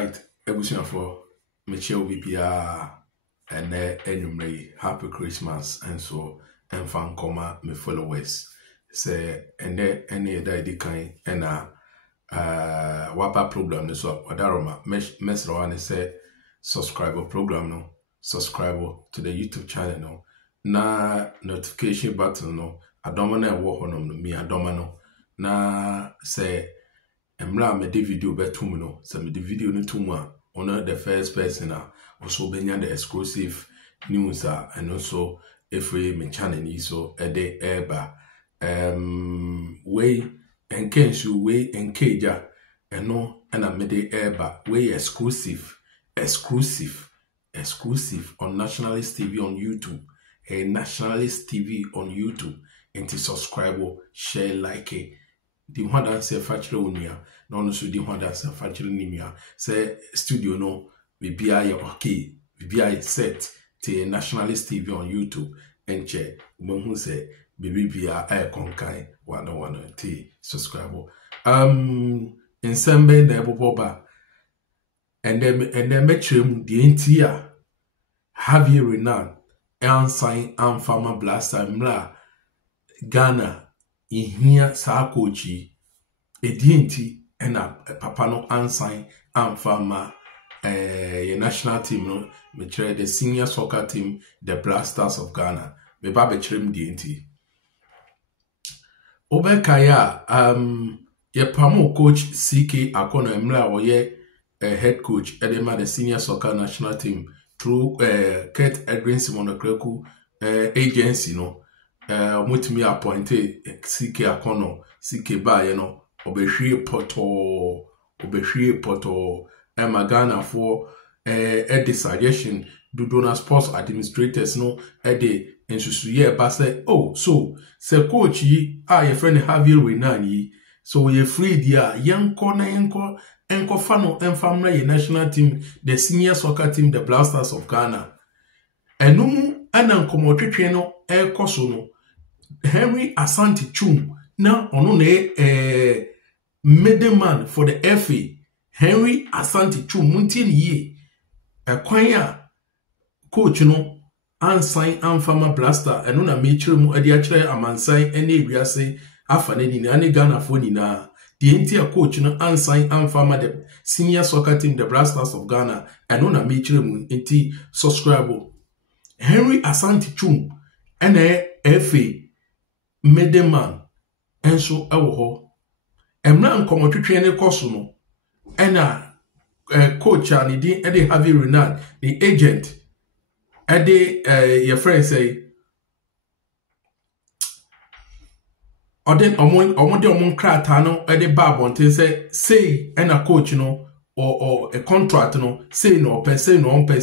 Right, ebusia for Michelle BPR and anyway, happy Christmas and so and fan comma me followers. Say and any day kind and wapa program so wadaroma mesro say subscriber program no subscribe to the YouTube channel no na notification button no adoma na wo honom no mi adoma no na say emra me de video betum no say me de video no tum a ono the first person also benya the exclusive news and also every me channel ni so ede eba we enkensu we enkeja eno na me de eba we exclusive on Nationalist TV on YouTube. A Nationalist TV on YouTube. And to subscribe, share, like it. The one that say factory unia, no no so the one that say factory nimia. Say studio no, we be okay, we be set to Nationalist TV on YouTube. And check, who say baby be conkai 101 T subscribe. In Sembe na boba. And then make sure the entire have you renowned Ensign and Farmer Blaster Mla Ghana in here Sakochi a DNT and a Papano Ensign and Farmer a national team no mature the senior soccer team the Blasters of Ghana the Babetrim DNT Obekaya ye Pamo coach CK Akono Mla or ye head coach Edema the senior soccer national team through Kurt Edwin Simonokreku agency no mutimi appointed CK Akono CK ba you know obehwie poto Ghana for the suggestion do donor sports administrators no the ensusuye ba say oh so say coach yi your friend have you renani so we free dia yanko na yanko Enkofano Enfamra national team, the senior soccer team, the Blasters of Ghana. Enumu anankomotwetwe ekosono. Henry Asante Chum na ono ne middleman for the FA. Henry Asante Chum muntin ye. Ekwanya coach no Ensign and Farmer Blaster eno na mechire mu ade akire amansan ene ewiase afane ni na ne Ghana fo ni na. The entire coach no Ensign and Farmer the senior soccer team the Blasters of Ghana and on a major inti subscribe Henry Asante Chum and FA middleman and so ewo emra nkomotwetwe ne koso no and coach and the Eddie Harvey Renard the agent Eddie your friend say Oden omon krata no e de babonten say and a coach no or a contract no say no per say no pe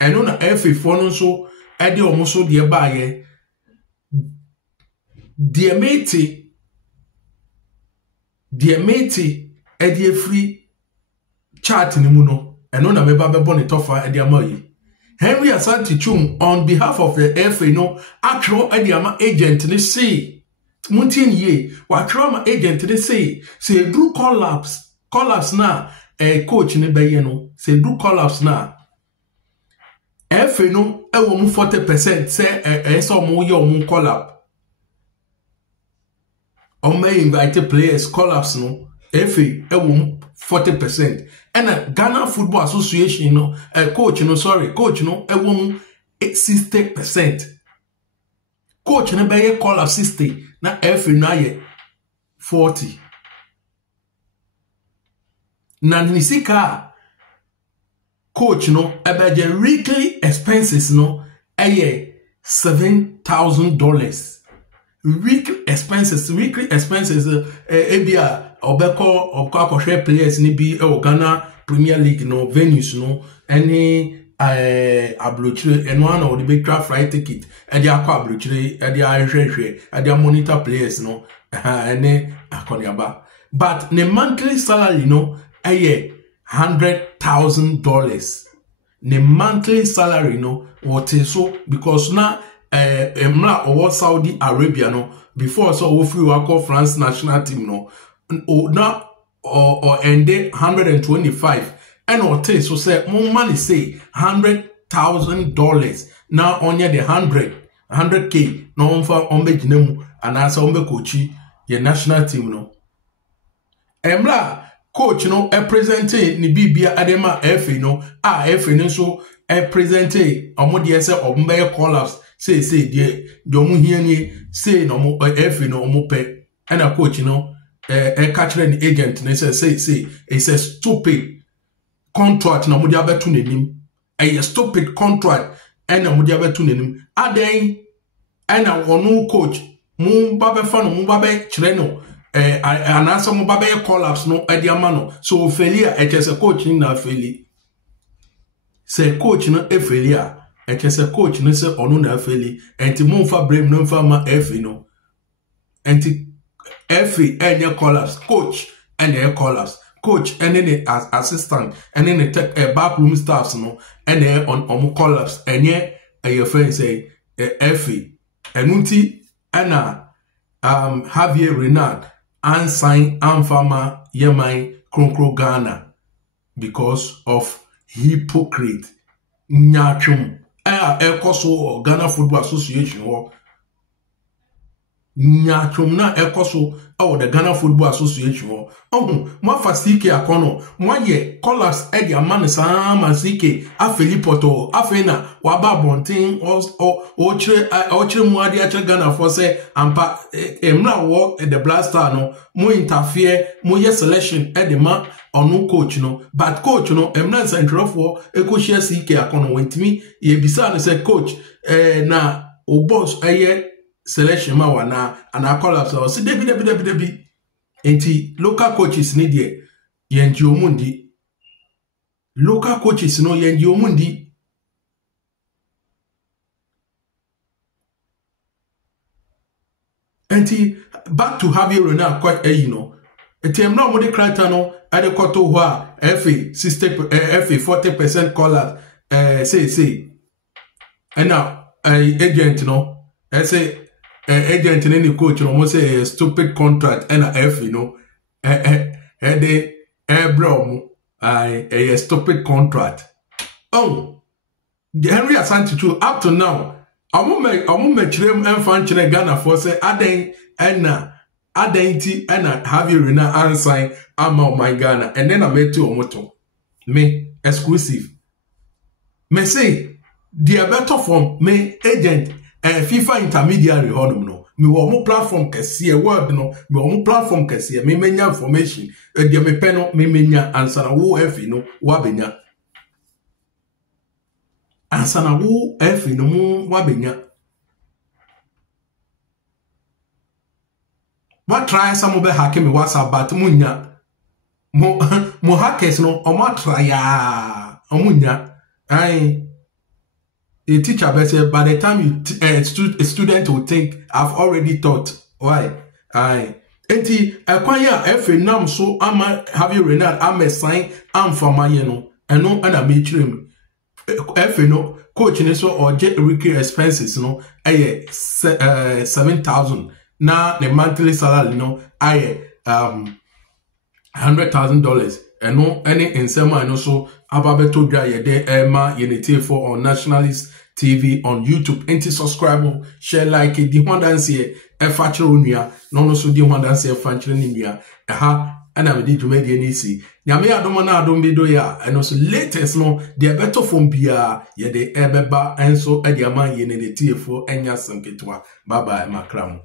and on FA for no so e de omo so de ba ye de mate e de free chat ni mu no and on meba be bon tofa e de amayi Henry Asante Chum on behalf of the FA no atro ediama agent ni say muntin ye watro agent ni say do collapse na coach ni be ye no say do collapse na FA no e wo mu 40% say so mo ye mo collapse on may invite players collapse no FA e wo 40% and a Ghana Football Association no coach no 60%. Coach no be call up 60 na FA na ye 40. Na nisika coach no ebeje weekly expenses no $7,000. Weekly expenses ebia obeko akoshe players ni bi Ghana Premier League no venues no any abrochire eno ana odi be twa flight ticket e dey akwa abrochire e dey ahwehwe e dey monitor players no ene akoniaba but the monthly salary no $100,000. The monthly salary no what is so because now emla owo Saudi Arabia no before so we free wako France national team no na or ended 125 and or take so say more money say $100,000 now only the 100K no on for on be jinemu and answer on be coachi your national team no emra coach no representing ni bibia adema FA no FA no so representing omode say ombe collapse say de omu hia ni say no mo FA no omo pe and a coach no catch an agent and say it's a stupid contract na mudi abetu nenim a stupid contract and na mudi abetu nenim aden and a onu coach mu babe fa no mu babe kire no anasa mu babe collapse no ade amano so failure a coach ni na failure say coach no failure a coach no say onu na failure enti mu fa blame no fa ma FA no enti FA and your collapse coach and your collapse coach and then the assistant and then the backroom staffs no and then on collapse and your friend say FA and unti ana Javier Renard and sign Amfama Yemai Kronkro Ghana because of hypocrite nyachum ekoso Ghana Football Association or nyachum na ekoso the Ghana Football Association mafasike akono mwaye collapse edi amane sama sike afeli poto afena waba bontin o chire muadi ache Ghana for say ampa emra wo the blaster no mo interfere mo ye selection edi ma onu coach no but coach no emra central for ekoshia sike akono wentimi ye bisa no say coach na o boss selection ma wana and collapse o se debi enti local coaches ni de yenji omundi local coaches no yenji omundi enti back to Javier Renard quite you know etem na mo de krata no ade koto ho a FA 40% collapse say and now agent no say agent and any coach almost say a stupid contract and a F, you know, a stupid contract. Oh, Henry Asante up to now. I won't make them and function Ghana for say Aden and Adenti and Javier Renard unsigned Ama my Ghana and then I made two moto me exclusive. Me say the better from me agent. FIFA intermediary honum no me wo mo platform kese word no me wo mo platform kese me menya information de me pe no me menya ansana wo FA no wa benya ansana wo FA no mo wa benya what try some be hack me WhatsApp but munya mo hackers no o ma try ya o munya ai a teacher better by the time you a student will think I've already taught why enti akwanya FA nam so ama Javier Renard ama sign am for my no eno ana me chirem FA no coach ni so or get recurring expenses no 7,000 na the monthly salary no $100,000 eno any insema no so ababeto dwa ye de ema yenete for on Nationalist TV on YouTube. Enti subscribe, share, like, di hwandanse e fachere onua no so di hwandanse e fachere ni nua ana me di dwumadi ni si nyame adom na adom bido ya eno so latest no de beto from bia ye de ebeba enso e di ama ye ne tiefo enya sanketwa bye bye makramo.